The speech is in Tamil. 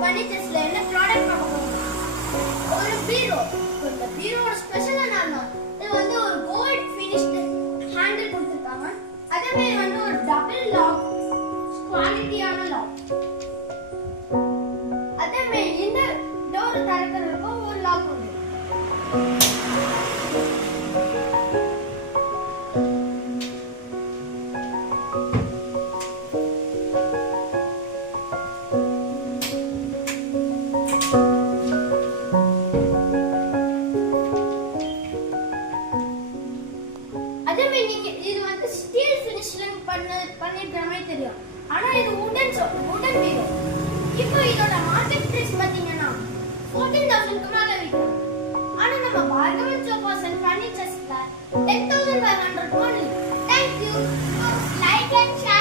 ஃபர்னிச்சர்ஸ்ல என்ன ப்ராடக்ட் பார்க்க போறோம்? ஒரு பீரோ. இந்த பீரோட ஸ்பெஷல் என்னன்னா இது வந்து ஒரு கோல்ட் ஃபினிஷ்டு ஹேண்டில் கொடுத்திருக்காங்க. அதே மாதிரி வந்து ஒரு டபுள் லாக் குவாலிட்டியான லாக். அதே மாதிரி இந்த டோர் திறக்கிறதுக்கு ஒரு லாக் உண்டு. அதே மாதிரி நீங்க இது வந்து ஸ்டீல் ஃபினிஷ்ல பண்ணிருக்கிற மாதிரி தெரியும். ஆனா இது வுடன் பீரோ. இப்போ இதோட மார்க்கெட் பிரைஸ் பாத்தீங்கன்னா 14,000 மேல விக்கும். ஆனா நம்ம பார்கவன் சோஃபாஸ் அண்ட் ஃபர்னிச்சர்ஸ்ல 10,500 only. Thank you. Like and share.